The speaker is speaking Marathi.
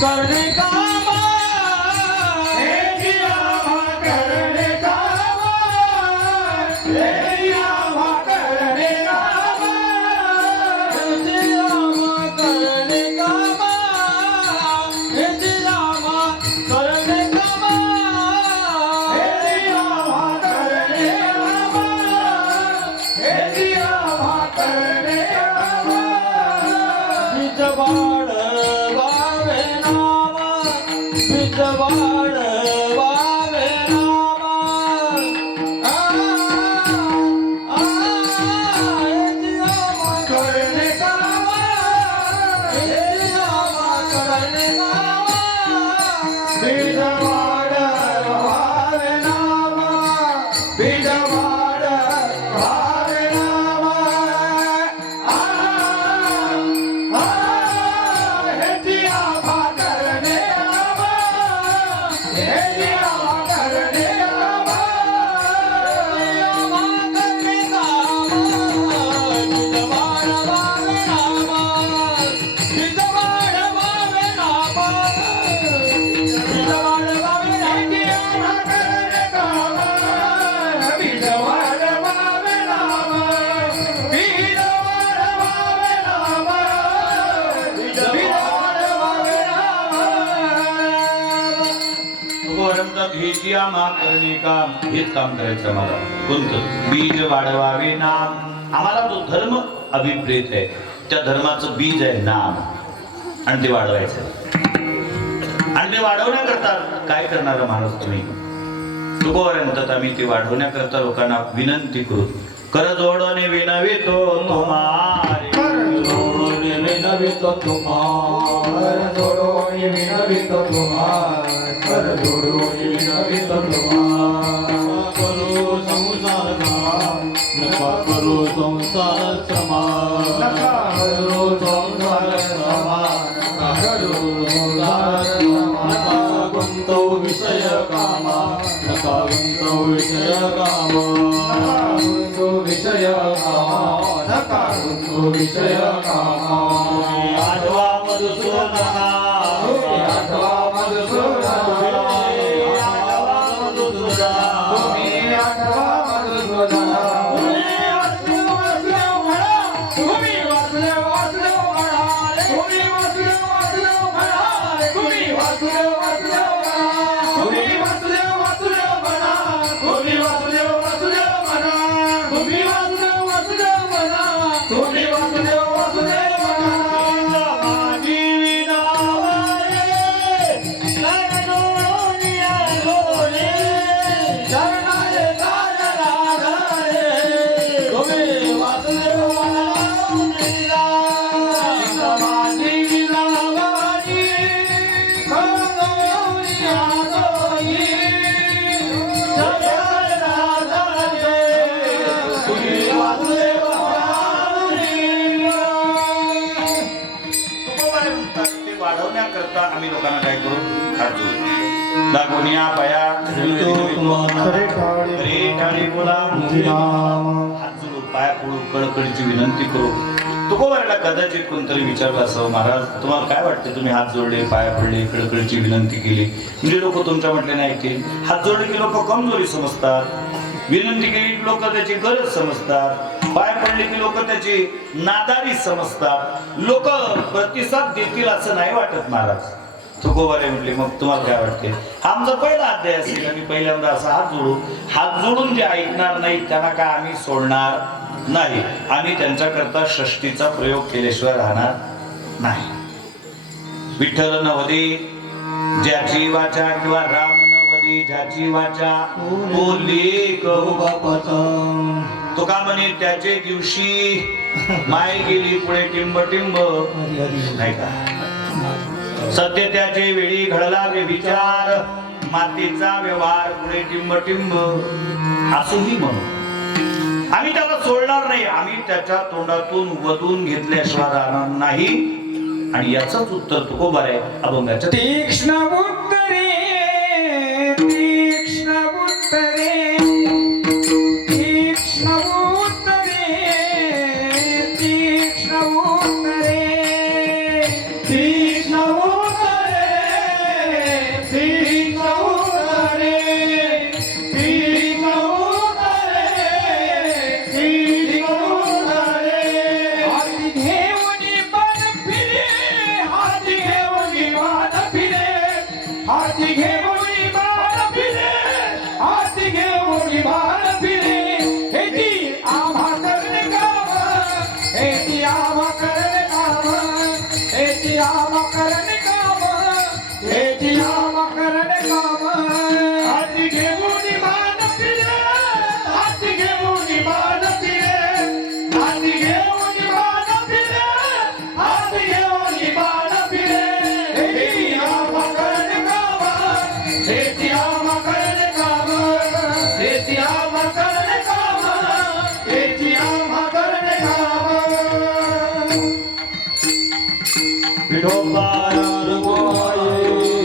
करणे कामा हे जियामा करणे कामा हे जियामा करणे कामा हे जियामा करणे कामा हे जियामा करणे कामा हे जियामा करणे कामा हे जियामा करणे कामा बीजवाड वावे नामा बीजवाड वावे नामा हे जियामा करणे कामा हे जियामा करणे कामा बीजवाड वावे नामा बीजवाड वावे नामा हे जियामा करणे कामा हे जियामा करणे कामा जियामा करणे कामा बीजवाड वावे नामा बीजवाड वावे नामा बीजवाड वावे जियामा करणे कामा बीजवाड वावे नामा बीजवाड वावे नामा बीजवाड वावे नामा म्हणतात हे जियामा करणे काम हेच काम करायचं मला कोणतं बीज वाढवावे नाम आम्हाला तो धर्म अभिप्रेत आहे त्या धर्माचं बीज आहे नाम आणि ते वाढवायचं आणि ते वाढवण्याकरता काय करणार माणूस तुम्ही तुकोपर्यंत आम्ही ते वाढवण्याकरता लोकांना विनंती करू कर जोडणे विनवितो तुम्हारे जोडोनी विनवितो तुम्हार जोडोनी विनवितो तुम्हार कर जोडोनी विनवितो तुम्हार करो संसार समान नका करो संसार समान नका करो संसार समान नका करो संसार समान नका गुंतव विषय कामा नका गुंतव विषय कामा गुंतव विषय कामा नका गुंतव विषय कामा आठवा मधुसूदना आठवा मधुसूदना आठवा मधुसूदना तुम्ही आठवा मधुसूदना तुम्ही वाचले वाचले म्हणाले तुम्ही वाचले वाचले म्हणाले तुम्ही वाचले वाचले तुम्ही वाचले वाचले म्हणा तुम्ही वाचले वाचले म्हणा तुम्ही वाचले वाचले म्हणा तुम्ही वाचले वाचले म्हणा माझी विनावारे लागणोनी आलोले शरणारे काळराधारे तुम्ही वाचले वाचलेला माझी विनावारे लागणोनी आलोले शरणारे तुम्ही वाचले तुकोबारे म्हणतात ते वाढवण्याकरता आम्ही लोकांना काय करू हात जोडू दागोनिया पाया रे ठाणे बोला हात जोडू पाया पडू कळकळीची विनंती करू तुकोबारेला कदाचित कोणतरी विचारलं असं महाराज तुम्हाला काय वाटते तुम्ही हात जोडले पाया पडले कळकळीची विनंती केली म्हणजे लोक तुमच्या म्हटले नाही ऐकतील हात जोडले की लोक कमजोरी समजतात विनंती केली की लोक त्याची गरज समजतात पाय पडले की लोक त्याची नादारी समजतात लोक प्रतिसाद देतील असं नाही वाटत महाराज तुकोबारे म्हटले मग तुम्हाला काय वाटते हा आमचा पहिला अध्याय असेल आम्ही पहिल्यांदा असा हात जोडून जे ऐकणार नाही त्यांना काय आम्ही सोडणार नाही आम्ही त्यांच्याकरता षष्टीचा प्रयोग केल्याशिवाय राहणार नाही विठ्ठल नवदे ज्याची वाचा किंवा राम नवदे ज्याची वाचा बोलली करू बापाचा तुका म्हणे त्याचे दिवशी माय गेली पुढे टिंब टिंब नाही का सत्य त्याचे वेळी घडला विचार मातीचा व्यवहार पुढे टिंब टिंब असंही म्हणू आम्ही त्याला सोडणार नाही आम्ही त्याच्या तोंडातून वधून घेतल्याशिवाय राहणार नाही आणि याचंच उत्तर तुकोबार आहे अभंगाच्या तीक्ष्ण उत्तरे तीक्ष्ण उत्तरे तीक्ष्ण उत्तरे तीक्ष्ण उत्तरे तीक्ष्ण उत्तरे मकरण काम हेची मकरण काम हाती घेऊन मान फिरे हाती घेऊन मान फिरे हाती घेऊन मान फिरे हाती घेऊन मान फिरे हेची मकरण काम हेची मकरण काम हेची मकरण काम हेची मकरण काम विठोबा रघुमाई